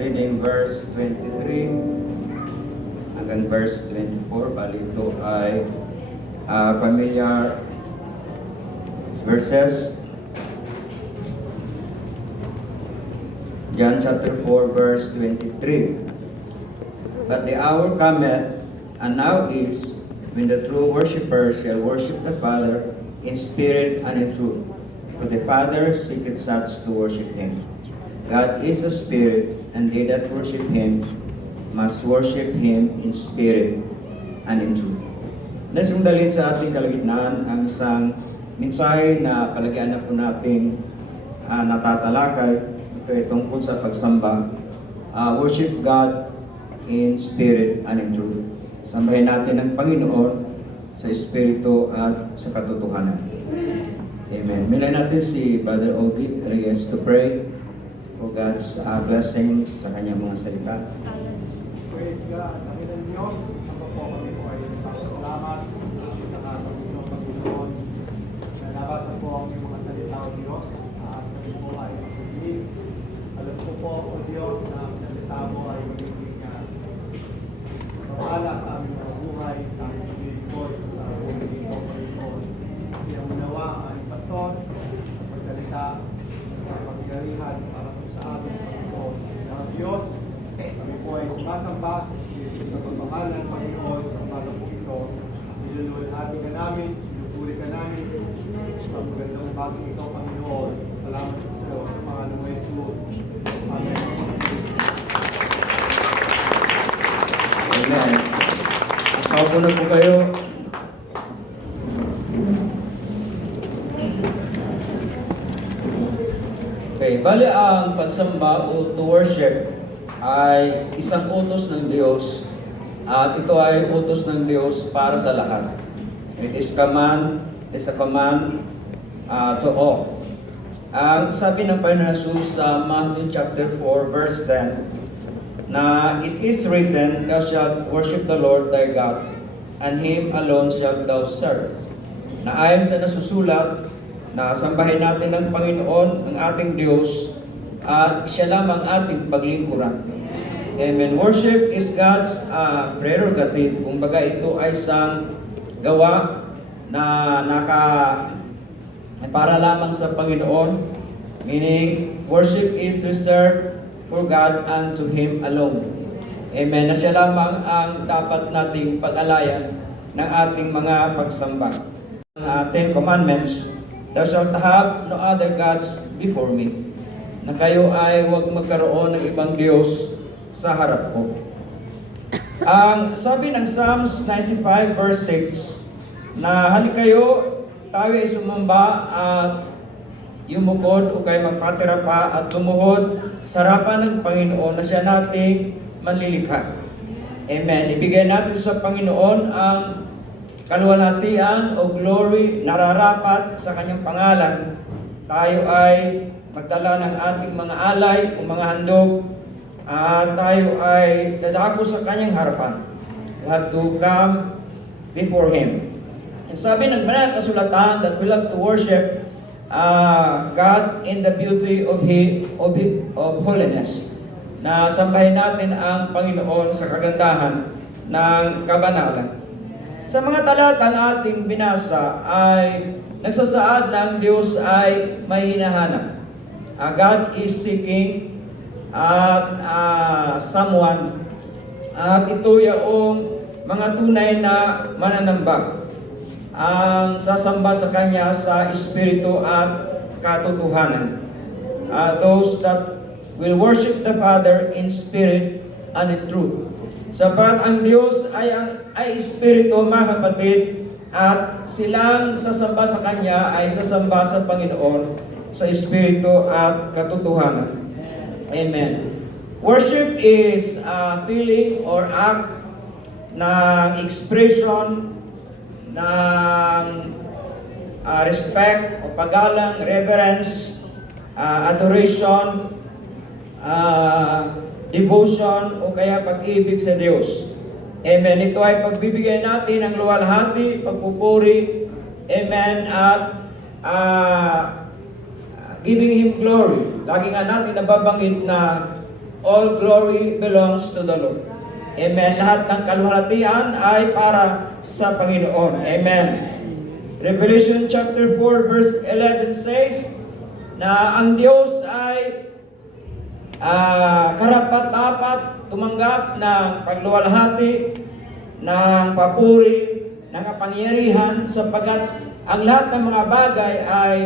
Reading verse 23 hanggang verse 24. Bali ito ay familiar verses. John chapter 4 verse 23. But the hour cometh, and now is, when the true worshippers shall worship the Father in spirit and in truth. For the Father seeketh such to worship Him. God is a spirit, and they that worship Him must worship Him in spirit and in truth. Nasungdalin sa ating kalagitnaan ang isang mensahe na palagyan na po nating natatalakay. Ito ay tungkol sa pagsamba. Worship God in spirit and in truth. Sambahin natin ang Panginoon sa Espiritu at sa katotohanan. Amen. Milay natin si Brother Ogie Reyes to pray for God's blessings sa kanyang mga salita. Praise God. Panginoon Diyos, sa po kami po ay salamat sa Panginoon. Nalabasa po ang iyong mga salita o Diyos at kami po ay makinig. Alam ko po o Diyos na ang salita mo ay magiging mawala sa aming mga buhay, sa aming pagkikot, sa buhay dito, Panginoon. Kasi ang unawa ang pastor, ang pagsalita, ang pagkarihan para po sa aming Panginoon. Ang Diyos, kami po ay sumasamba sa Espiritu sa pagmamahalan, Panginoon, sa umaga po ito. Niluluwalhati ka namin, sinupuri ka namin, sa magandang bagong ito, Panginoon. Salamat po sa iyo, sa pangalan ng Jesus. Amen. Amen. Paupo na po kayo. Okay, bali ang pagsamba o to worship ay isang utos ng Diyos at ito ay utos ng Diyos para sa lahat. It is a command to all. Ang sabi ng Panginoon Jesus sa Matthew chapter 4 verse 10 na it is written, thou shalt worship the Lord thy God, and Him alone shalt thou serve. Na ayon sa nasusulat, na sambahin natin ang Panginoon, ang ating Diyos, at siya lamang ating paglingkuran. Amen. Worship is God's prerogative. Kumbaga ito ay isang gawa na para lamang sa Panginoon. Meaning, worship is to serve for God and to Him alone. Amen. Na siya lamang ang dapat nating pag-alayan ng ating mga pagsamba. Ang 10 commandments, thou shalt have no other gods before me. Na kayo ay huwag magkaroon ng ibang Diyos sa harap ko. Ang sabi ng Psalms 95 verse 6, na halik kayo, tayo ay sumamba at yumukod o kayo magpatira pa at lumuhod sa harapan ng Panginoon na siya nating manlilikha. Amen. Ibigay natin sa Panginoon ang kaluwalhatian o glory nararapat sa kanyang pangalan. Tayo ay magdala ng ating mga alay o mga handog at tayo ay dadako sa kanyang harapan. We have to come before Him. And sabi ng banal na kasulatan that we love to worship God in the beauty of holiness. Na sambahin natin ang Panginoon sa kagandahan ng kabanalan. Sa mga talatang ating binasa ay nagsasaad na ang Diyos ay may hinahanap. God is seeking someone at ito yung mga tunay na mananamba ang sasamba sa Kanya sa Espiritu at katotohanan. Those that will worship the Father in spirit and in truth. Sapat ang Diyos ay Espiritu, mga kapatid, at silang sasamba sa Kanya ay sasamba sa Panginoon sa Espiritu at katotohanan. Amen. Worship is a feeling or act ng expression ng respect o paggalang, reverence, adoration, devotion o kaya pag-ibig sa Diyos. Amen. Ito ay pagbibigay natin ng luwalhati, pagpupuri, amen, at giving Him glory. Lagi nga natin nababanggit na all glory belongs to the Lord. Amen. Lahat ng kaluwalhatian ay para sa Panginoon. Amen. Revelation chapter 4 verse 11 says na ang Diyos ay karapat-dapat tumanggap ng pagluwalhati, ng papuri, ng kapangyarihan sapagkat ang lahat ng mga bagay ay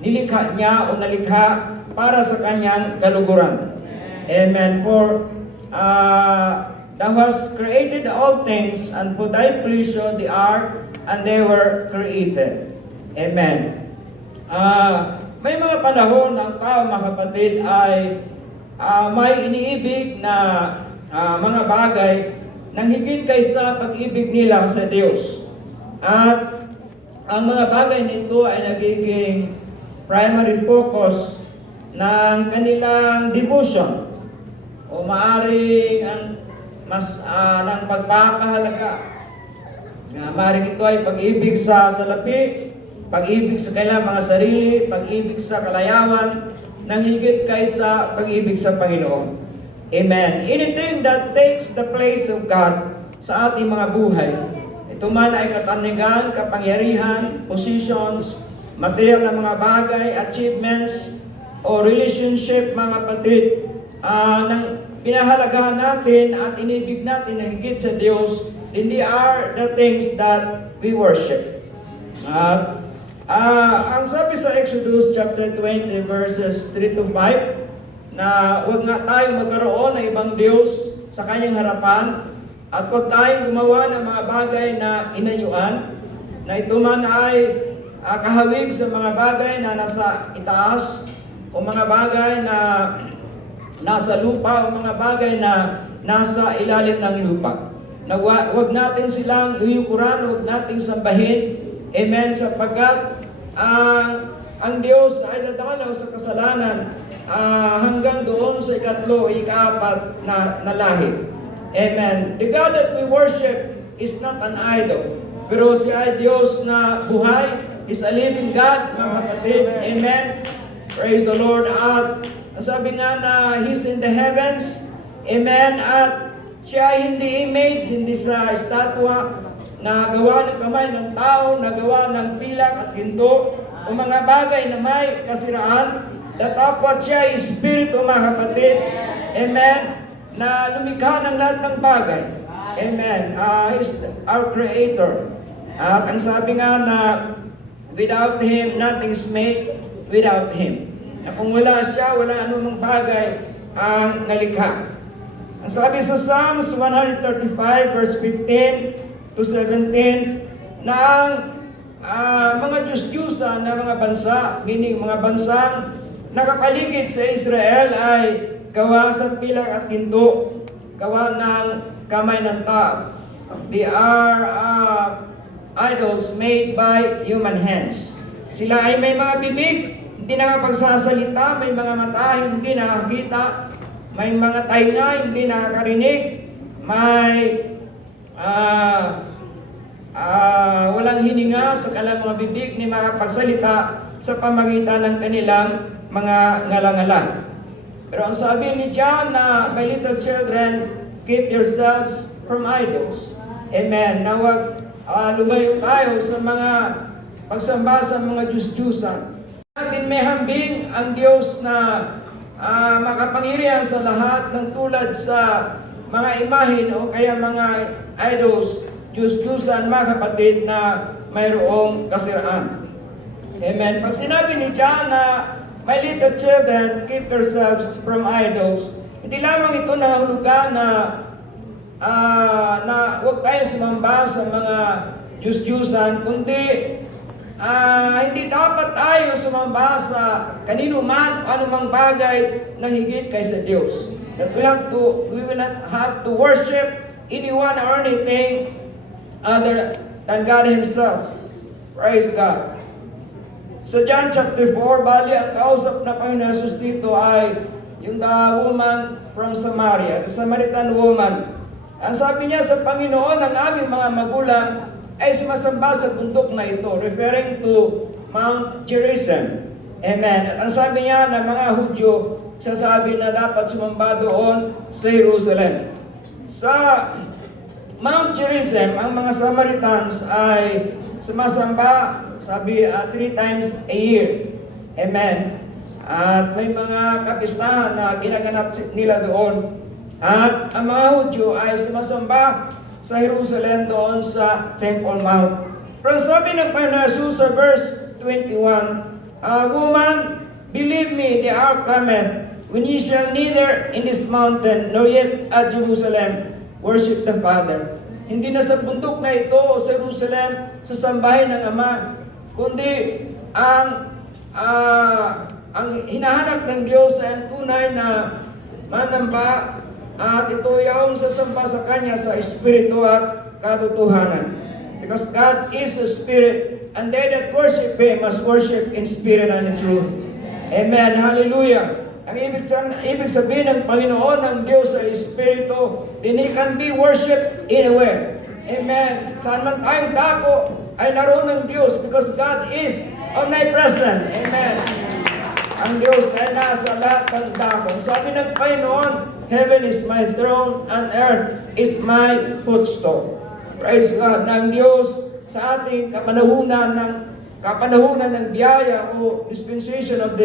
nilikha niya o nalikha para sa kanyang kaluguran. Amen. For Thou hast created all things, and for thy pleasure they are, and they were created. Amen. May mga panahon ang tao, mga kapatid, ay may iniibig na mga bagay nang higit kaysa pag-ibig nila sa Diyos. At ang mga bagay nito ay nagiging primary focus ng kanilang devotion o maaring ang mas ng pagpapahalaga. Maaring ito ay pag-ibig sa salapi, pag-ibig sa kanilang mga sarili, pag-ibig sa kalayawan, nang higit kaysa pag-ibig sa Panginoon. Amen. Anything that takes the place of God sa ating mga buhay, ito man ay katanigan, kapangyarihan, positions, material na mga bagay, achievements, o relationship, mga kapatid, nang pinahalagahan natin at inibig natin na higit sa Diyos, hindi are the things that we worship. Ang sabi sa Exodus chapter 20 verses 3 to 5, na huwag nga tayong magkaroon ng ibang Diyos sa kanyang harapan at huwag tayong gumawa ng mga bagay na inayuan, na ito man ay kahawig sa mga bagay na nasa itaas o mga bagay na nasa lupa o mga bagay na nasa ilalim ng lupa. Na huwag natin silang iyukuran, huwag nating sambahin. Amen. Sapagkat ang Diyos ay dadalaw sa kasalanan hanggang doon sa ikatlo, ikaapat na lahi. Amen. The God that we worship is not an idol. Pero siya ay Diyos na buhay, is a living God, mga kapatid. Amen. Praise the Lord. At sabi nga na He's in the heavens. Amen. At siya ay hindi image, hindi sa estatwa na gawa ng kamay ng tao, na gawa ng pilak at ginto, o mga bagay na may kasiraan. Datapwat siya ay Espiritu, mga kapatid. Amen. Na lumikha ng lahat ng bagay. Amen. He's our Creator. At ang sabi nga na without Him, nothing's made without Him. Na kung wala siya, wala anumang bagay ang nalikha. Ang sabi sa Psalms 135 verse 15 to 17, na ang mga Diyos-Diyusan na mga bansa, meaning mga bansang nakapaligid sa Israel ay gawa sa pilak at ginto, gawa ng kamay ng tao. They are idols made by human hands. Sila ay may mga bibig, hindi nakapagsasalita, may mga mata, hindi nakakita, may mga tainga, hindi nakakarinig, may walang hininga sa kanilang mga bibig, ni makapagsalita sa pamagitan ng kanilang mga ngala-ngala. Pero ang sabi ni John na, my little children, keep yourselves from idols. Amen. Na huwag lumayo tayo sa mga pagsamba sa mga Diyos-Diyusan. Natin may hambing ang Diyos na makapangyarihan sa lahat ng tulad sa mga imahin o kaya mga idols, Diyos-Diyusan, mga kapatid, na mayroong kasiraan. Amen. Pag sinabi ni John na, my little children, keep yourselves from idols, hindi lamang ito nahulugan na huwag tayo sumamba sa mga Diyos-Diyusan, kundi hindi dapat tayo sumamba sa kanino man o anumang bagay na higit kaysa Diyos. That we will not have to worship anyone or anything other than God Himself. Praise God. So John chapter 4, bali ang kausap na Panginoon Jesus dito ay yung the woman from Samaria, the Samaritan woman. Ang sabi niya sa Panginoon, ang aming mga magulang ay sumasamba sa bundok na ito, referring to Mount Gerizim. Amen. At ang sabi niya ng mga Hudyo, sasabi na dapat sumamba doon sa Jerusalem. Sa Mount Gerizim, ang mga Samaritans ay sumasamba, sabi, 3 times a year. Amen. At may mga kapistahan na ginaganap nila doon. At ang mga Hudyo ay sumasamba sa Jerusalem doon sa Temple Mount. Pero sabi ng Panginoon Jesus sa verse 21, Woman, believe me, the hour cometh, when ye shall neither in this mountain, nor yet at Jerusalem, worship the Father. Hindi na sa bundok na ito, sa Jerusalem, sa sambahin ng Ama, kundi ang hinahanap ng Diyos ay ang tunay na manamba at ito yung sasamba sa Kanya sa Espiritu at katotohanan. Because God is a Spirit, and they that worship Him must worship in spirit and in truth. Amen. Hallelujah. Ang ibig sabihin ng Panginoon ng Diyos sa Espiritu, then He can be worshipped anywhere. Amen. Saan man tayong dako ay naroon ng Diyos because God is omnipresent. Amen. Ang Diyos ay nasa lahat ng dako. Sabi ng Panginoon, Heaven is my throne and earth is my footstool. Praise God ng Diyos sa ating kapanahunan ng biyaya o dispensation of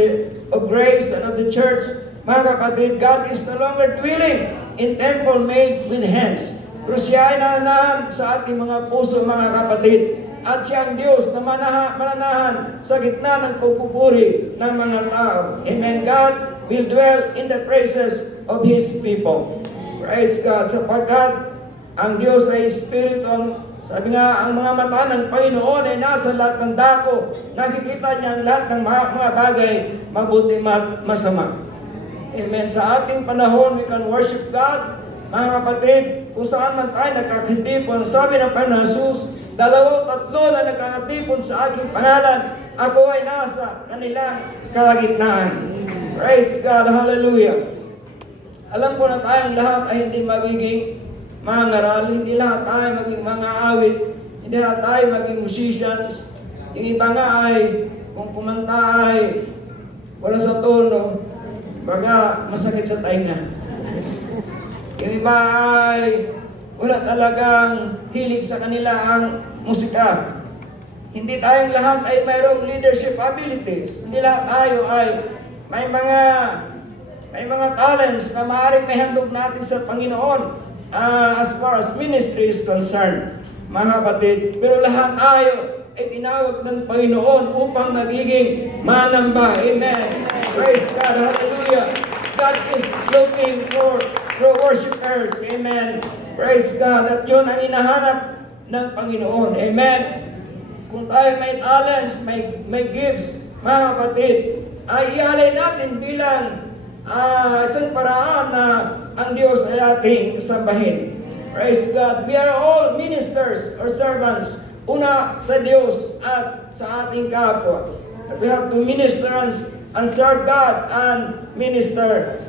grace and of the church. Mga kapatid, God is no longer dwelling in temple made with hands. Pero siya ay nananahan sa ating mga puso, mga kapatid. At siya ang Diyos na mananahan sa gitna ng pagpupuri ng mga tao. Amen. God will dwell in the praises of His people. Praise God. Sapagkat ang Diyos ay Espiritu. Sabi nga, ang mga mata ng Panginoon ay nasa lahat ng dako. Nakikita niya ang lahat ng mga bagay, mabuti at masama. Amen. Sa ating panahon, we can worship God. Mga kapatid, kung saan man tayo nakakitipon, sabi ng Panginoon Jesus, 2 o 3 na nakakatipon sa aking pangalan, ako ay nasa kanilang kalagitnaan. Praise God, hallelujah. Alam ko na tayong lahat ay hindi magiging mga ngaral, hindi lahat tayo maging mga awit, hindi lahat tayo maging musicians. Yung iba nga ay, kung kumanta ay wala sa tono, baga masakit sa tainga. Yung iba ay wala talagang hilig sa kanila ang musika. Hindi tayong lahat ay mayroong leadership abilities. Hindi lahat tayo ay may mga talents na maaaring may handog natin sa Panginoon as far as ministry is concerned, mga kapatid. Pero lahat tayo ay tinawag ng Panginoon upang magiging manamba. Amen. Praise God. Hallelujah. God is looking for true worshipers. Amen. Praise God. At yun ang inahanap ng Panginoon. Amen. Kung tayo may talents, may gifts, mga kapatid, ay ialay natin bilang isang paraan na ang Diyos ay ating sambahin. Praise God. We are all ministers or servants. Una sa Diyos at sa ating kapwa. We have to minister and serve God and minister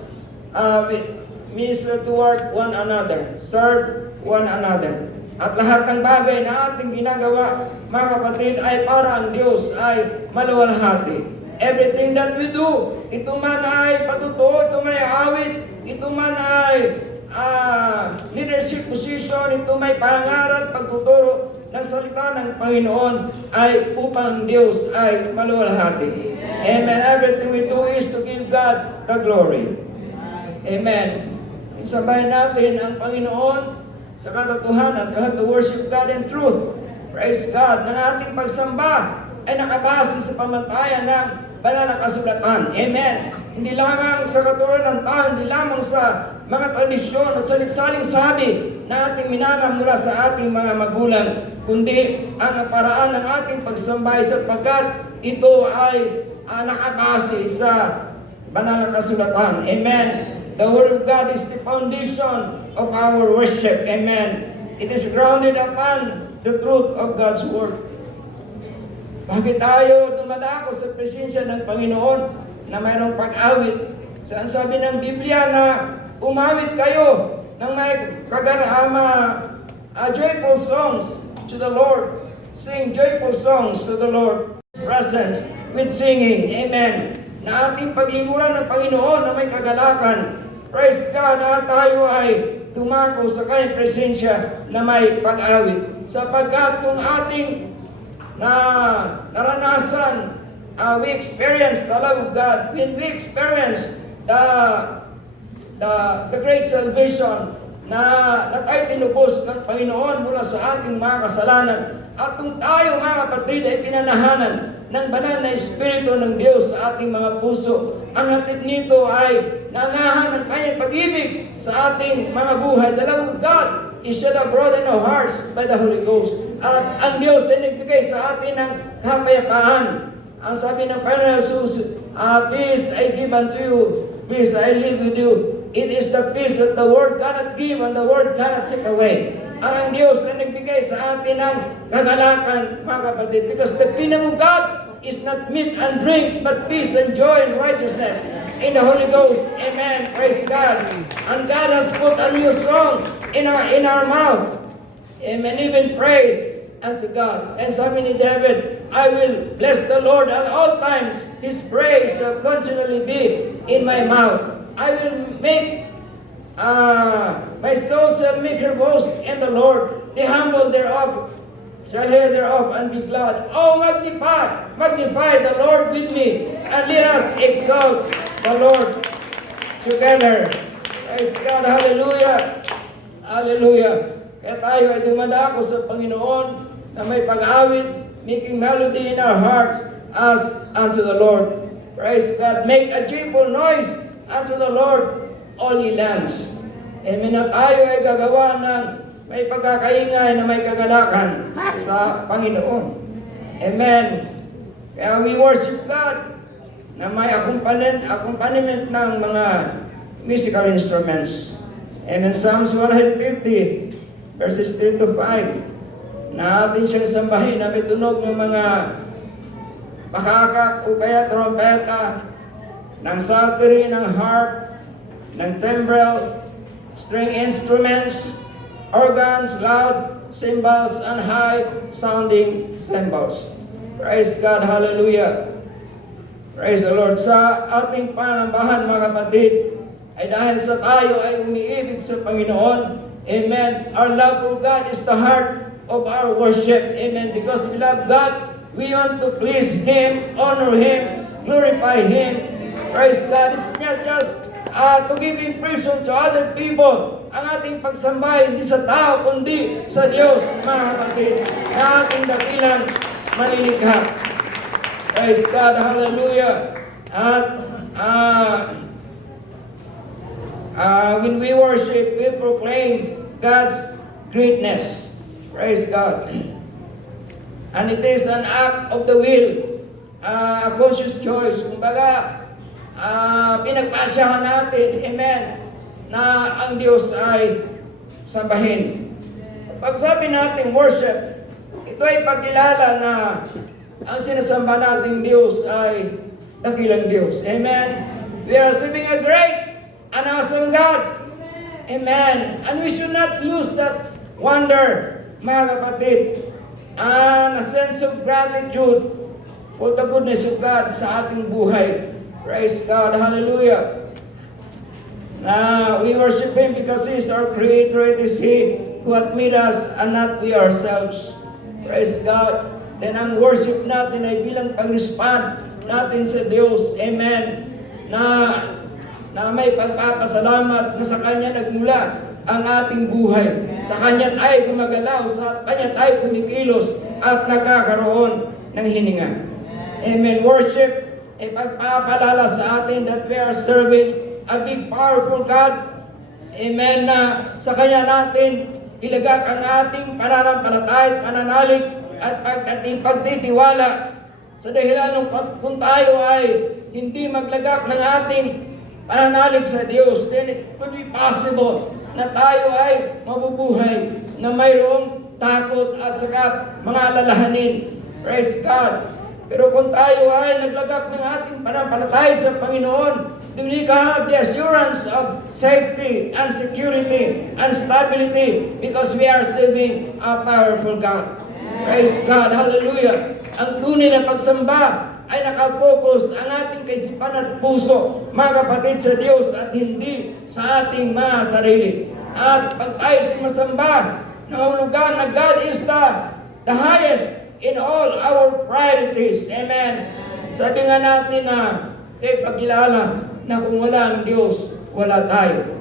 toward one another. Serve one another. At lahat ng bagay na ating ginagawa, mga kapatid, ay para ang Diyos ay maluwalhati. Everything that we do, ito man ay patutuo, ito man ay awit, ito man ay leadership position, ito may pangaral, pagtuturo ng salita ng Panginoon ay upang Diyos ay maluwalhati. Amen. Everything we do is to give God the glory. Amen. Sabayin natin ang Panginoon sa katotohanan. We have to worship God in truth. Praise God. Ng ating pagsamba ay nakabase sa pamantayan ng banal na kasulatan. Amen. Hindi lamang sa katulad ng tao, hindi lamang sa mga tradisyon at salit-saling sabi na ating minanam mula sa ating mga magulang, kundi ang paraan ng ating pagsambay sapagkat ito ay nakabase sa banal na kasulatan. Amen. The Word of God is the foundation of our worship. Amen. It is grounded upon the truth of God's Word. Bakit tayo dumadako sa presensya ng Panginoon na mayroong pag-awit? Saan sabi ng Biblia na umawit kayo ng may joyful songs to the Lord. Sing joyful songs to the Lord. Presence. with singing. Amen. Na ating paglingkuran ng Panginoon na may kagalakan. Praise God, na tayo ay tumako sa kanyang presensya na may pag-awit. Sapagkat kung ating naranasan, we experience the love of God. When we experience the great salvation na tayo tinubos ng Panginoon mula sa ating mga kasalanan, at kung tayo mga kapatid ay pinanahanan ng banal na Espiritu ng Diyos sa ating mga puso, ang hatid nito ay nangahan ng kanyang pag-ibig sa ating mga buhay. The love of God is shed abroad in our hearts by the Holy Ghost. At ang Diyos ay nagbigay sa atin ng kapayapaan. Ang sabi ng Panginoon Jesus, peace I give unto you, peace I live with you. It is the peace that the world cannot give and the world cannot take away. Ang Diyos na nagbigay sa atin ng kagalakan, mga kapatid, because the kingdom of God is not meat and drink, but peace and joy and righteousness in the Holy Ghost. Amen. Praise God. And God has put a new song in our mouth. Amen. Even praise unto God. And sabi ni David, I will bless the Lord at all times. His praise shall continually be in my mouth. I will make my soul shall make her boast in the Lord. The humble thereof shall hear thereof and be glad. Oh, magnify the Lord with me, and let us exalt the Lord together. Praise God, hallelujah. Hallelujah. Kaya tayo ay dumadako sa Panginoon na may pag-awit, making melody in our hearts as unto the Lord. Praise God. Make a joyful noise unto the Lord, all ye lands. Amen. At tayo ay gagawa ng may pagkakaingay na may kagalakan sa Panginoon. Amen. Kaya we worship God na may accompaniment ng mga musical instruments. Amen. Psalms 150, verses 3 to 5, na atin siyang sambahin na may tunog ng mga makakak o kaya trompeta, ng psaltery, ng harp, ng timbrel, string instruments, organs, loud cymbals, and high-sounding cymbals. Praise God, hallelujah. Praise the Lord. Sa ating panambahan, mga kapatid, ay dahil sa tayo ay umiibig sa Panginoon. Amen. Our love for God is the heart of our worship. Amen. Because we love God, we want to please Him, honor Him, glorify Him. Praise God. It's not just to give impression to other people. Ang ating pagsamba hindi sa tao, kundi sa Diyos, mga kapatid, na ating dakilang manilikha. Praise God, hallelujah. At when we worship, we proclaim God's greatness. Praise God. And it is an act of the will, a conscious choice. Kumbaga, pinagpasyahan natin, amen, na ang Diyos ay sambahin. Pag sabi natin worship, ito ay pagkilala na ang sinasamba nating Diyos ay dakilang Diyos. Amen. We are serving a great and awesome God. Amen. And we should not lose that wonder, mga kapatid, and a sense of gratitude for the goodness of God sa ating buhay. Praise God. Hallelujah. We worship Him because He is our Creator. It is He who hath made us and not we ourselves. Praise God. Then ang worship natin ay bilang pag-respond natin sa Diyos. Amen. Na may pagpapasalamat na sa Kanya nagmula ang ating buhay. Sa Kanya tayo gumagalaw, sa Kanya tayo kumikilos at nagkakaroon ng hininga. Amen. Worship ay pagpapalala sa atin that we are serving a big, powerful God. Amen. Na sa Kanya natin ilagak ang ating pananampalataya at pananalig at ating pagtitiwala. Sa dahilan kung tayo ay hindi maglagak ng ating pananalig sa Diyos, then it could be possible na tayo ay mabubuhay na mayroong takot at saka mga alalahanin. Praise God. Pero kung tayo ay naglagak ng ating pananampalataya sa Panginoon, then we can have the assurance of safety and security and stability because we are serving a powerful God. Praise God. Hallelujah. Ang tunay na pagsamba ay nakapokus ang ating kaisipan at puso, mga kapatid, sa Diyos at hindi sa ating mga sarili. At pag tayo sumasamba, nangulugan na God is the highest in all our priorities. Amen. Sabi nga natin na pagkilala na kung wala ang Diyos, wala tayo.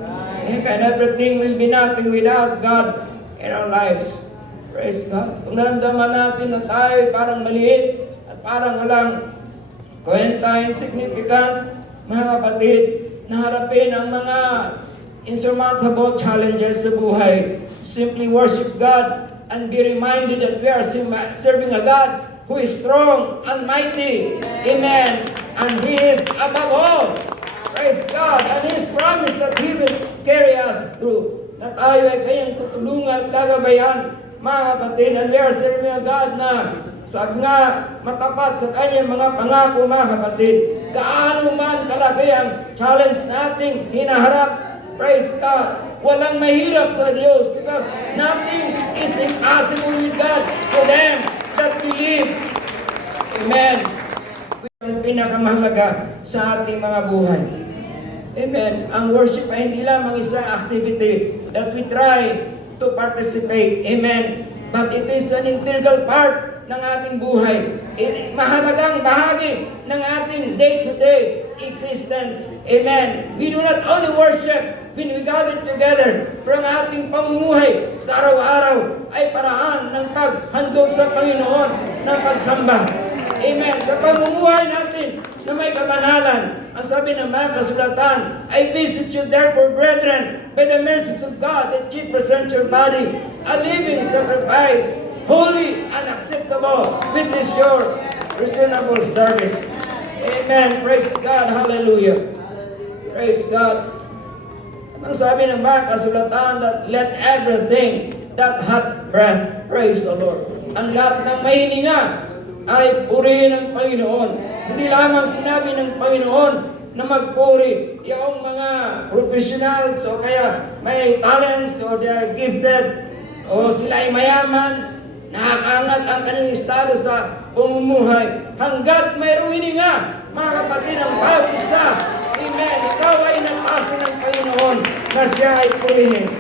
Amen. Everything will be nothing without God in our lives. Praise God. Kung naramdaman natin na tayo parang maliit at parang walang kwenta, insignificant, mga kapatid, na harapin ang mga insurmountable challenges sa buhay, simply worship God and be reminded that we are serving a God who is strong and mighty. Amen. And He is above all. Praise God. And His promise that He will carry us through. Na tayo ay kayang tutulungan, gagabayan, mga kapatid. And we are serving a God na sabi nga matapat sa kanyang mga pangako, mga kapatid. Gaano man kalaki ang challenge nating hinaharap, praise God, walang mahirap sa Diyos because nothing is impossible with God for them that believe. Amen. Ang pinakamahalaga sa ating mga buhay. Amen. Ang worship ay hindi lamang isang activity that we try to participate. Amen. But it is an integral part ng ating buhay. Mahalagang bahagi ng ating day-to-day existence. Amen. We do not only worship when we gather together, pero ang ating pamumuhay sa araw-araw ay paraan ng paghandog sa Panginoon ng pagsamba. Amen. Sa pamumuhay natin na may kabanalan, ang sabi ng mga kasulatan, I visit you therefore, brethren, by the mercies of God, that ye present your body a living sacrifice, holy and acceptable, which is your reasonable service. Amen. Praise God. Hallelujah. Praise God. Ang sabi ng mga kasulatan, that let everything that hath breath praise the Lord. Ang lahat ng may hininga ay purihin ang Panginoon. Hindi lamang sinabi ng Panginoon na magpuri yung mga professionals o kaya may talents o they are gifted o sila ay mayaman, nakakangat ang kanilang estado sa pamumuhay. Hanggat mayroong hininga, mga kapatid, ang bawat isa, amen, ikaw ay natasin ng Panginoon na siya ay purihin.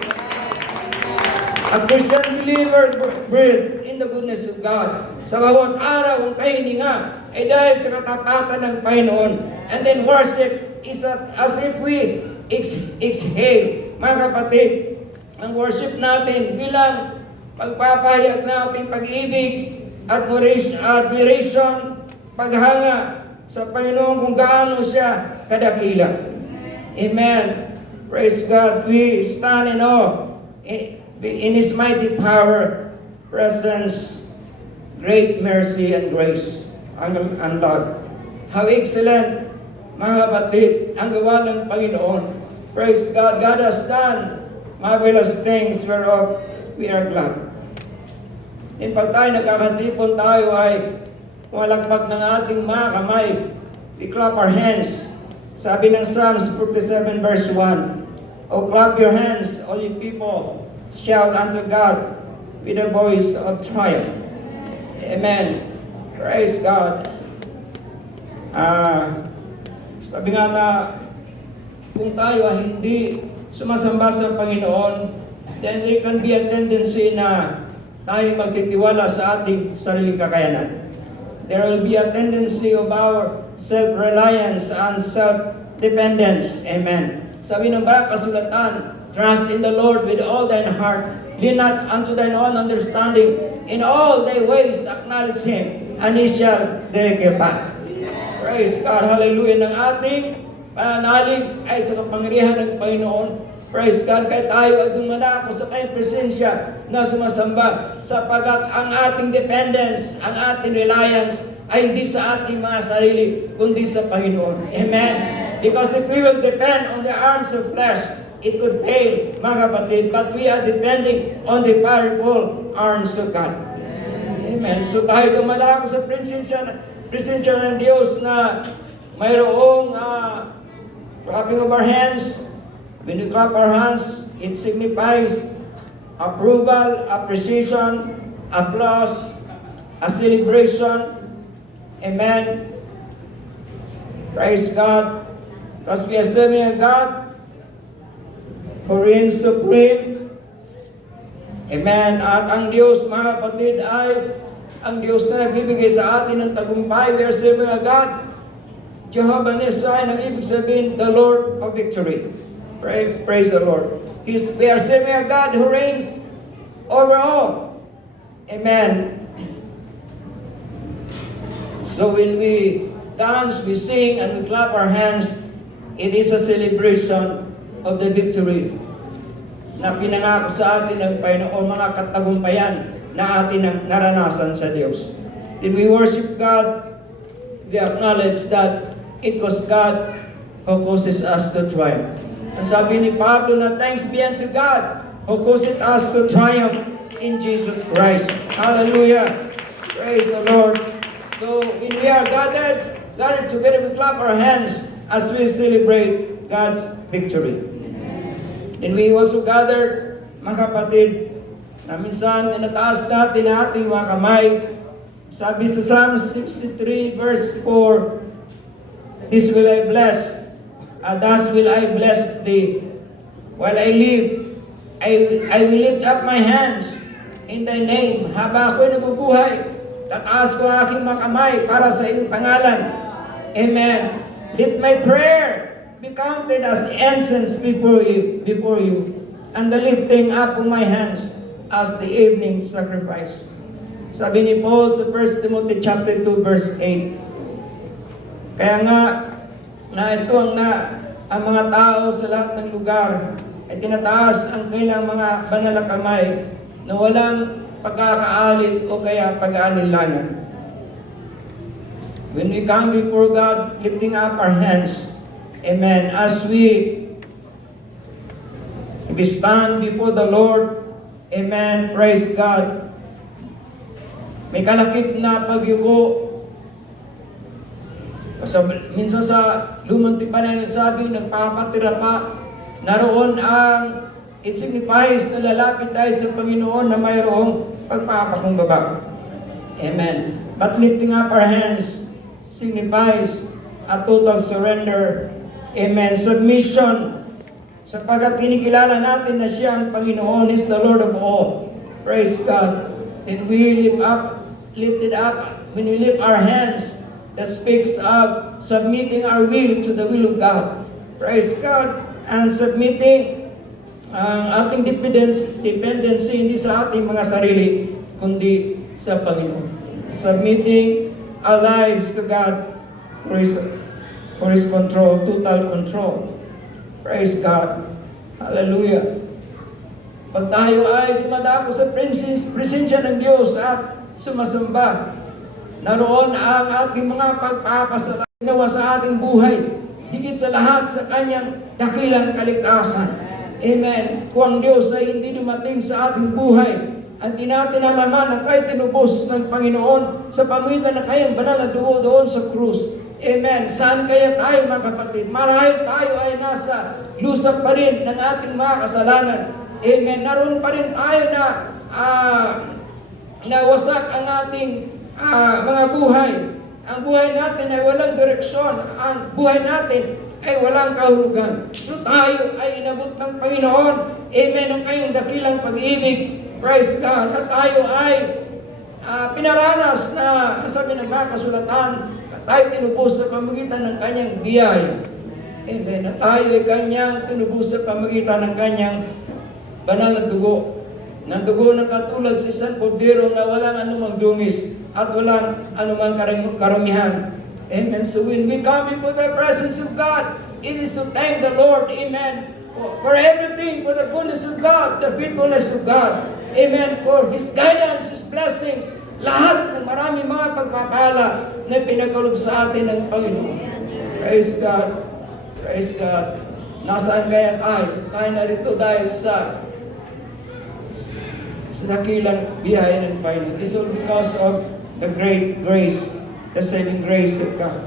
A Christian believer breathe in the goodness of God. Sa bawat araw, ang kahininga ay dahil sa katapatan ng Panginoon. And then worship is as if we exhale. Mga kapatid, ang worship natin bilang pagpapahayag natin pag-ibig, admiration, paghanga sa Panginoon kung gaano siya kadakila. Amen. Praise God. We stand in awe in His mighty power, presence, great mercy and grace, and love. How excellent, mga kapatid, ang gawa ng Panginoon. Praise God. God has done marvelous things whereof we are glad. In pag tayo nagkakantipon, tayo ay pumalakpak ng ating mga kamay. We clap our hands. Sabi ng Psalms 47 verse 1, O clap your hands, all you people, shout unto God with a voice of triumph. Amen. Praise God. Sabi nga na kung tayo ay hindi sumasamba sa Panginoon, then there can be a tendency na tayo magtitiwala sa ating sariling kakayanan. There will be a tendency of our self-reliance and self-dependence. Amen. Sabi ng kasulatan, trust in the Lord with all thine heart. Lean not unto thine own understanding. In all thy ways acknowledge Him, and He shall direct your path. Praise God. Hallelujah. Ng ating pananalig ay sa kapangyarihan ng Panginoon. Praise God. Kaya tayo ay dumadako sa kanyang presensya na sumasamba sapagkat ang ating dependence, ang ating reliance ay hindi sa ating mga sarili, kundi sa Panginoon. Amen. Because if we will depend on the arms of flesh, it could fail, mga kapatid. But we are depending on the powerful arms of God. Amen. So tayo dumadako sa presensya ng Diyos na mayroong clapping of our hands. When we clap our hands, it signifies approval, appreciation, applause, a celebration. Amen. Praise God. Because we are serving a God who reigns supreme. Amen. At ang Diyos, mga kapatid, ay ang Diyos na nagbibigay sa atin ng tagumpay. We are serving a God, Jehovah Nissi, ang ibig sabihin, the Lord of victory. Praise the Lord. We are serving a God who reigns over all. Amen. So when we dance, we sing, and we clap our hands, it is a celebration of the victory na pinangako sa atin ng Panginoon, mga katagumpayan na atin ang naranasan sa Diyos. When we worship God, we acknowledge that it was God who causes us to triumph. Ang sabi ni Pablo na thanks be unto God who causes us to triumph in Jesus Christ. Hallelujah! Praise the Lord! So when we are gathered together, we clap our hands as we celebrate God's victory. And we also gathered, mga kapatid, na minsan tinataas natin ang ating mga kamay. Sabi sa Psalm 63 verse 4, this will I bless, thus will I bless thee. While I live, I will lift up my hands in thy name. Habang ako'y nabubuhay, tataas ko ang aking mga kamay para sa iyong pangalan. Amen. Let my prayer be counted as incense before you, and the lifting up of my hands as the evening sacrifice. Sabi ni Paul sa 1 Timothy chapter 2 verse 8. Kaya nga, nais ko ang mga tao sa lahat ng lugar ay tinataas ang kanilang mga banal na kamay na walang pagkakaalit o kaya pag-aalilangan. When we come before God, lifting up our hands, amen, as we stand before the Lord, amen, praise God. May kalakip na pagyuko. Minsan sa lumang tipan na nagsabi, nagpapatira pa, naroon ang it signifies na lalapit tayo sa Panginoon na mayroong pagpapakumbaba. Amen. But lifting up our hands signifies a total surrender. Amen. Submission. Sapagkat kinikilala natin na siya ang Panginoon, is the Lord of all. Praise God. And we lift it up. When we lift our hands, that speaks of submitting our will to the will of God. Praise God. And submitting ang ating dependency hindi sa ating mga sarili, kundi sa Panginoon. Submitting our lives to God for His control, total control. Praise God. Hallelujah. Pag tayo ay dumadako sa presensya ng Diyos at sumasamba, naroon ang ating mga pagpapasalamat ginawa sa ating buhay, higit sa lahat sa kanyang dakilang kaligtasan. Amen. Kung ang Diyos ay hindi dumating sa ating buhay, at di natin alaman na kayo tinubos ng Panginoon sa pamitan ng kayang banal na dugo doon sa krus. Amen. Saan kaya tayo, mga kapatid? Marahil tayo ay nasa lusap pa rin ng ating mga kasalanan. Amen. Naroon pa rin tayo na nawasak ang ating mga buhay. Ang buhay natin ay walang direksyon. Ang buhay natin ay walang kahulugan. So tayo ay inabot ng Panginoon. Amen. Ang kayong dakilang pag-ibig. Praise God. At tayo ay pinaranas na sabi ng mga kasulatan, tayo tinubos sa pamagitan ng kanyang biyaya. Amen. At tayo ay kanyang tinubos sa pamagitan ng kanyang banal na dugo. Ng dugo ng katulad sa isang kordero na walang anumang dungis at walang anumang karumihan. Amen. So when we come before the presence of God, it is to thank the Lord. Amen. For everything, for the goodness of God, the faithfulness of God. Amen. For His guidance, His blessings, lahat ng maraming mga pagpapala na pinagkaloob sa atin ng Panginoon. Praise God. Praise God. Nasaan kaya tayo? Tayo narito dahil sa dakilang biyaya ng Panginoon. It's all because of the great grace, the saving grace of God.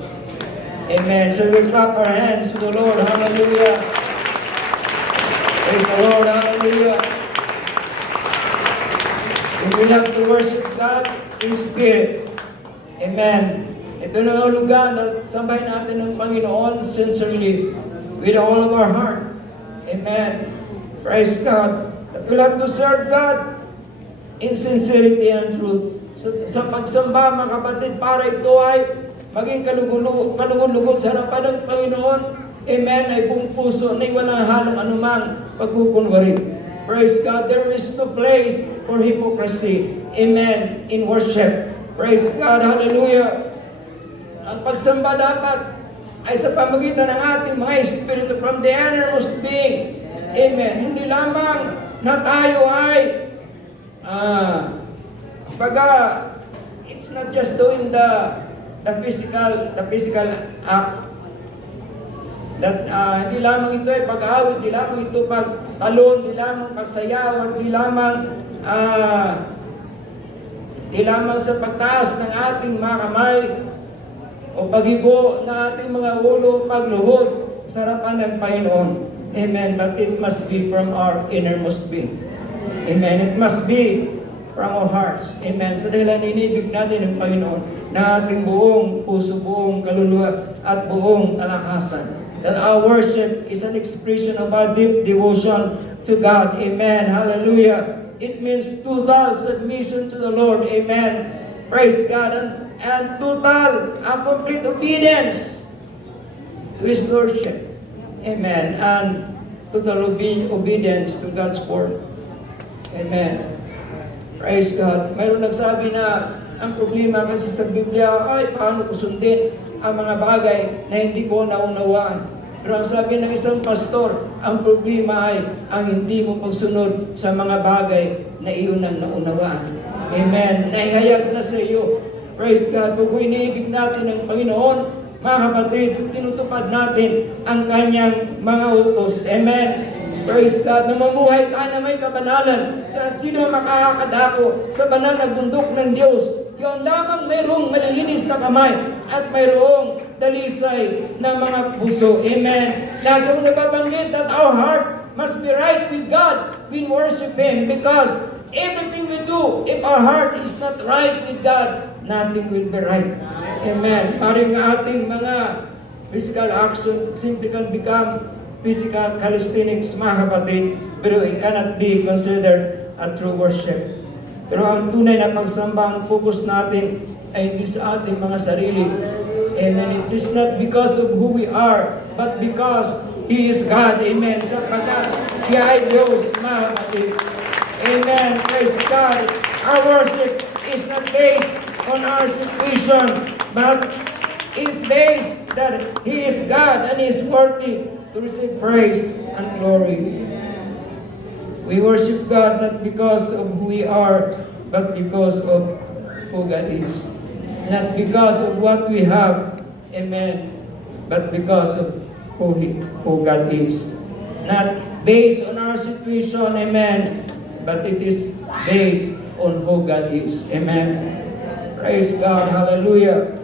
Amen. So we clap our hands to the Lord. Hallelujah. Praise the Lord. Hallelujah. And we have to worship God in spirit. Amen. Ito na ang lugar na sambahin natin ng Panginoon sincerely with all of our heart. Amen. Praise God. That we'll have to serve God in sincerity and truth. Sa pagsamba, mga kapatid, para ito ay maging kalugod-lugod sa harapan ng Panginoon. Amen. Ay buong puso na walang halong anumang pagkukunwari. Praise God. There is no place for hypocrisy. Amen. In worship. Praise God. Hallelujah. Ang pagsamba dapat ay sa pamagitan ng ating mga espiritu from the innermost being. Amen. Hindi lamang na tayo ay it's not just doing the physical act. That hindi lamang ito ay pag-awit, hindi lamang ito pagtalon, hindi lamang pagsayaw, hindi lamang sa pagtaas ng ating mga kamay o paghigo ng ating mga ulo, pagluhod sa harapan ng Panginoon. Amen. But it must be from our innermost being. Amen. It must be from our hearts. Amen. Sa dahilan inibig natin ng Panginoon na ating buong puso, buong kaluluwa at buong kalakasan. That our worship is an expression of our deep devotion to God. Amen. Hallelujah. It means total submission to the Lord. Amen. Praise God. And total and complete obedience to His Lordship. Amen. And total obedience to God's Word. Amen. Praise God. Mayroon nagsabi na ang problema kasi sa Biblia ay paano ko sundin ang mga bagay na hindi ko naunawaan. Pero ang sabi ng isang pastor, ang problema ay ang hindi mo pagsunod sa mga bagay na iyon ang naunawaan. Amen. Naihayag na sa iyo. Praise God. Kung iniibig natin ang Panginoon, mga kapatid, tinutupad natin ang Kanyang mga utos. Amen. Praise God. Na mamuhay tayo na may kabanalan. Sa sino makakadako sa banal na bundok ng Diyos. Yun lamang mayroong malilinis na kamay at mayroong dalisay na mga puso. Amen. Lagi kong nababanggit that our heart must be right with God. We worship Him because everything we do, if our heart is not right with God, nothing will be right. Amen. Paring ating mga physical action simply can become physical calisthenics, mga kapatid, pero it cannot be considered a true worship. Pero ang tunay na pagsamba, ang focus natin ay hindi sa ating mga sarili. Amen. It is not because of who we are, but because He is God. Amen. Sapagkat Siya ay Diyos, mga kapatid. Amen. Praise God. Our worship is not based on our situation, but it's based that He is God and He is worthy to receive praise and glory. We worship God not because of who we are, but because of who God is. Not because of what we have, amen, but because of who God is. Not based on our situation, amen, but it is based on who God is. Amen. Praise God. Hallelujah.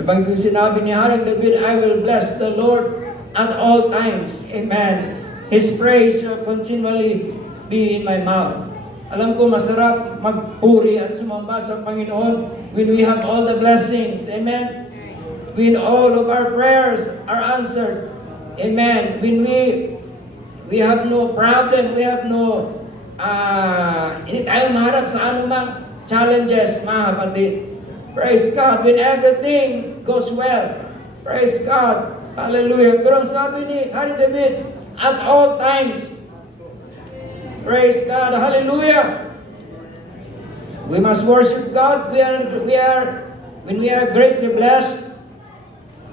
Napag yung sinabi ni Haring David, I will bless the Lord at all times. Amen. His praise shall continually be in my mouth. Alam ko masarap magpuri at sumamba sa Panginoon when we have all the blessings. Amen. When all of our prayers are answered. Amen. When we have no problem, we have no hindi tayo maharap sa anumang challenges, mga kapatid. Praise God. When everything goes well. Praise God. Hallelujah. Pero ang sabi ni Haring David, at all times. Praise God. Hallelujah. We must worship God. When we are greatly blessed,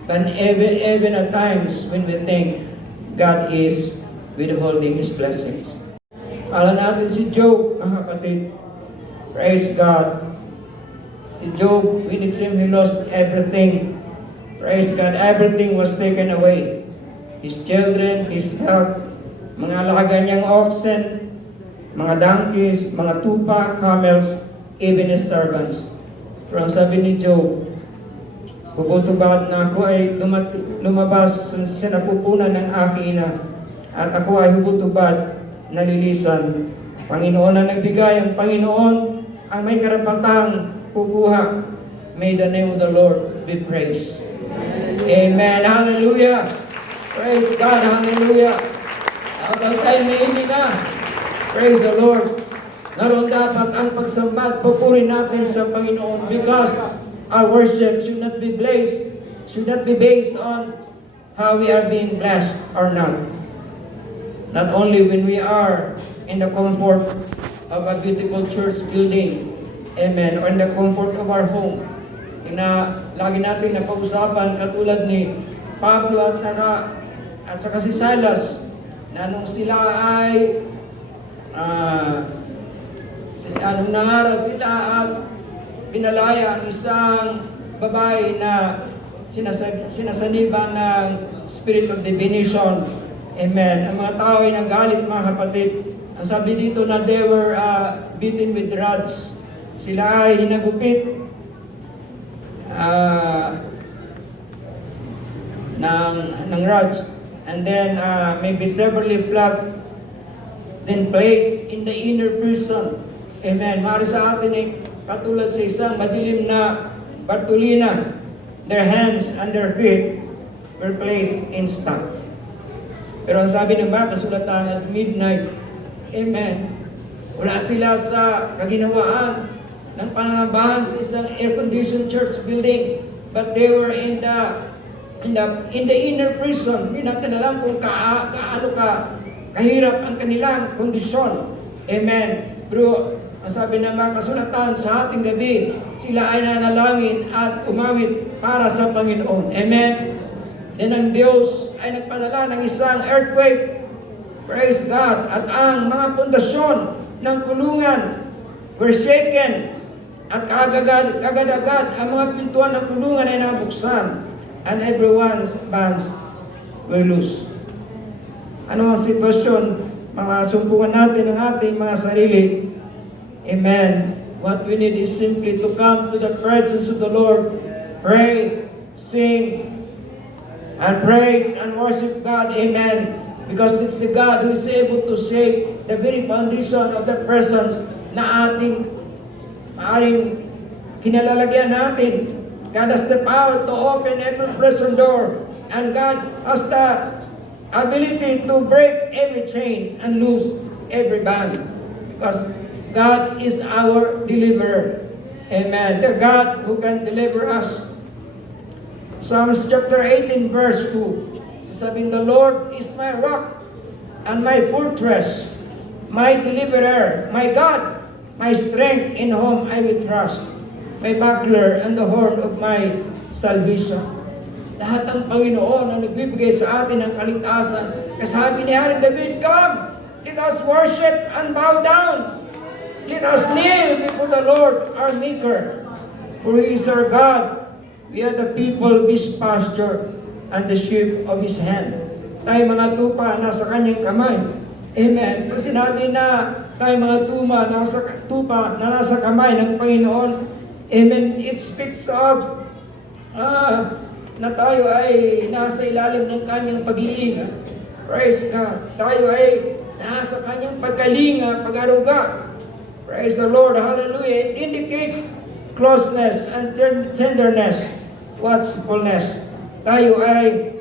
but even at times when we think God is withholding His blessings. Alam natin si Job, mga kapatid. Praise God. Si Job, when it seemed he lost everything. Praise God. Everything was taken away. His children, his health, mga alaga niyang oxen, mga donkeys, mga tupa, camels, even his servants. Pero ang sabi ni Job, bubutubad na ako ay lumabas sa napupunan ng aking ina, at ako ay hubutubad, nalilisan. Panginoon ang nagbigay, ang Panginoon ang may karapatang kukuha. May the name of the Lord be praised. Amen. Hallelujah. Praise God. Hallelujah. Habang tayo may na, praise the Lord. Naroon dapat ang pagsamba at pupuri natin sa Panginoon because our worship should not be based on how we are being blessed or not. Not only when we are in the comfort of a beautiful church building, amen, or in the comfort of our home. Na lagi natin napag-usapan katulad ni Pablo at saka si Silas na nung sila ay nung nangaral sila at pinalaya ang isang babae na sinasaniba ng spirit of divination. Amen. Ang mga tao ay nagalit, mga kapatid. Ang sabi dito na they were beaten with rods. Sila ay hinagupit ng rods. And then maybe severely flogged, then placed in the inner prison. Amen. Mari sa atin ay katulad sa isang madilim na Bartolina. Their hands and their feet were placed in stocks. Pero ang sabi ng kasulatan at midnight, amen, wala sila sa kaginawaan ng pananambahan sa isang air-conditioned church building, but they were in the inner prison. Hindi natin alam kung kaano kahirap ang kanilang kondisyon. Amen. Pero ang sabi ng mga kasulatan sa ating gabi, sila ay nanalangin at umawit para sa Panginoon. Amen. Then ang Diyos ay nagpadala ng isang earthquake. Praise God. At ang mga pundasyon ng kulungan were shaken. At agad-agad ang mga pintuan ng kulungan ay nabuksan. And everyone's bands were loose. Ano ang sitwasyon? Mga sumpungan natin ang ating mga sarili. Amen. What we need is simply to come to the presence of the Lord. Pray, sing, and praise and worship God. Amen. Because it's the God who is able to shake the very foundation of the presence na ating kinalalagyan natin. God has the power to open every prison door. And God has the ability to break every chain and loose every band. Because God is our deliverer. Amen. The God who can deliver us. Psalms chapter 18 verse 2. Sasabihin, the Lord is my rock and my fortress, my deliverer, my God, my strength in whom I will trust, my buckler and the horn of my salvation. Lahat ng Panginoon ang nagbibigay sa atin ng kaligtasan. Kasabi ni Haring David, come, let us worship and bow down. Let us kneel before the Lord our Maker. For He is our God. We are the people of His pasture and the sheep of His hand. Tayo mga tupa nasa Kanyang kamay. Amen. Pag sinabi na tayo mga tupa na nasa kamay ng Panginoon, amen, it speaks of na tayo ay nasa ilalim ng Kanyang pag-iingat. Praise God. Tayo ay nasa Kanyang pagkalinga, pag-aruga. Praise the Lord. Hallelujah. It indicates closeness and tenderness, watchfulness. Tayo ay,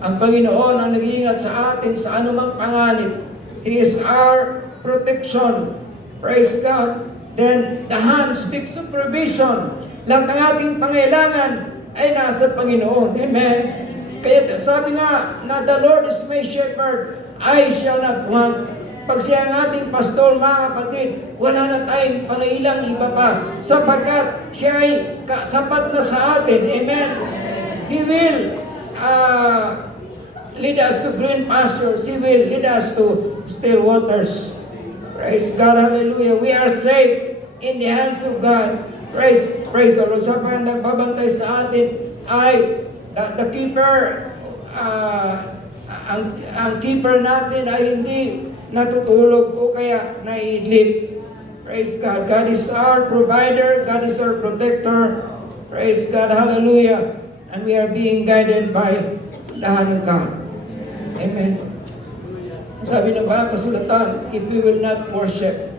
ang Panginoon ang nag-iingat sa atin sa anumang panganib. He is our protection. Praise God. Then, the hand speaks of provision. Lahat ng ating pangailangan ay nasa Panginoon. Amen. Kaya sabi nga na the Lord is my shepherd, I shall not want. Pag siya ang ating pastor, mga kapatid, wala na tayong pangailang iba pa. Sapagkat siya ay sapat na sa atin. Amen. He will lead us to green pastures. He will lead us to still waters. Praise God. Hallelujah. We are safe in the hands of God. Praise the Lord. Sapagkat nagbabantay sa atin ay the keeper, ang keeper natin ay hindi natutulog o kaya naiidlip. Praise God. God is our provider. God is our protector. Praise God. Hallelujah. And we are being guided by the hand of God. Amen. Sabi ng kasulatan, if we will not worship,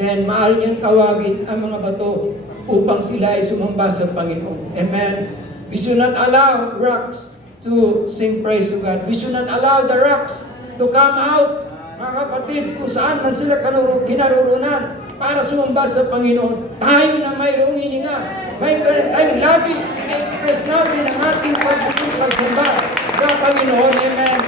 then maaari niyang tawagin ang mga bato upang sila ay sumamba sa Panginoon. Amen. We should not allow rocks to sing praise to God. We should not allow the rocks to come out, mga kapatid, kung saan man sila kinarurunan para sumamba sa Panginoon. Tayo na mayroong hininga. May tayong lagi na-express natin ang ating pagsamba sa Panginoon. Amen.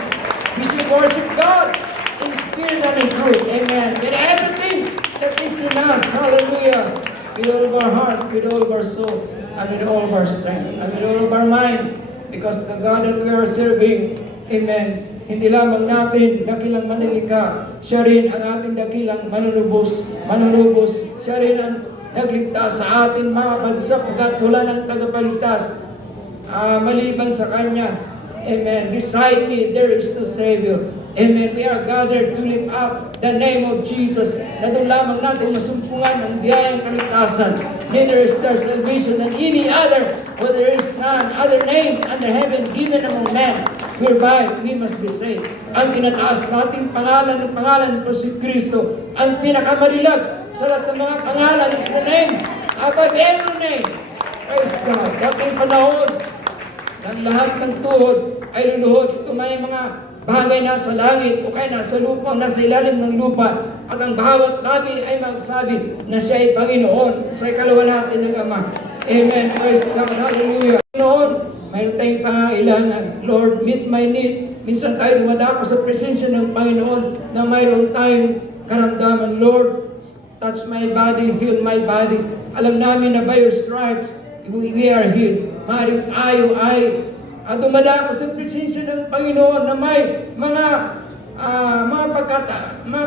We should worship God in spirit and in truth. Amen. With everything that is in us. Hallelujah. With all of our heart, with all of our soul, and with all of our strength, and with all of our mind. Because the God that we are serving, amen, hindi lamang natin dakilang manilikha, siya rin ang ating dakilang manunubos. Siya rin ang nagligtas sa atin mga bagsak, pagkat wala ng tagapagligtas maliban sa Kanya. Amen. Beside me, there is no Savior. Amen. We are gathered to lift up the name of Jesus. Na doon lamang natin masumpungan ang biyayang kaligtasan. Neither is there salvation than any other, for there is none other name under heaven given among men, whereby we must be saved. Ang tinataas nating pangalan ng pangalan po si Kristo, ang pinakamarilag sa lahat ng mga pangalan is the name above every name. Praise God. Dating panahon ng lahat ng tuhod ay luluhod. Ito may mga bagay nasa langit o kaya nasa lupa o nasa ilalim ng lupa, at ang bawat labi ay magsabi na siya ay Panginoon sa ikalawalhati ng Ama. Amen. Praise God. Hallelujah. Panginoon, mayroon tayong pangailangan. Lord, meet my need. Minsan tayo dumadako sa presensya ng Panginoon na mayroon tayong karamdaman. Lord, touch my body, heal my body. Alam namin na by your stripes, we are healed. Maaaring tayo ay dumadako sa presensya ng Panginoon na may mga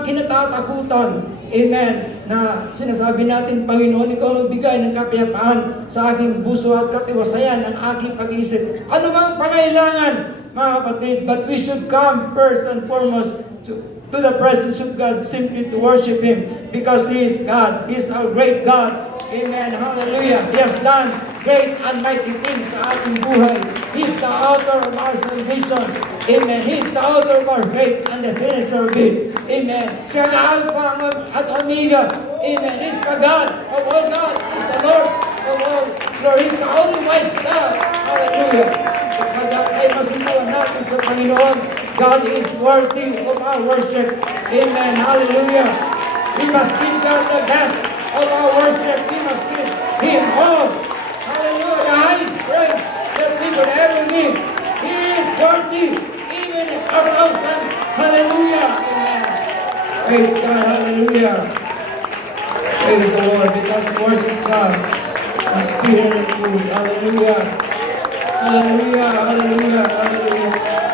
kinatatakutan. Amen. Na sinasabi natin, Panginoon, ikaw ang magbigay ng kapayapaan sa aking puso at katiwasayan ng aking pag-isip. Ano mang pangailangan, mga kapatid, but we should come first and foremost to the presence of God simply to worship Him because He is God. He is our great God. Amen. Hallelujah. He has done great and mighty things sa ating buhay. He is the author of our salvation. Amen. He is the author of our faith and the finisher of it. Amen. Siya ang Alpha at Omega. Amen. He is the God of all gods. He is the Lord of all. Lord, He is the only wise God. Hallelujah. Kaya ay masusuan natin sa Panginoon. God is worthy of our worship. Amen. Hallelujah. We must give God the best of our worship. We must give Him all. Hallelujah. The highest praise that we could ever give. He is worthy, even in our thousand. Hallelujah. Amen. Praise God. Hallelujah. Praise the Lord, because we worship God. The Spirit and truth. Hallelujah. Hallelujah. Hallelujah. Hallelujah.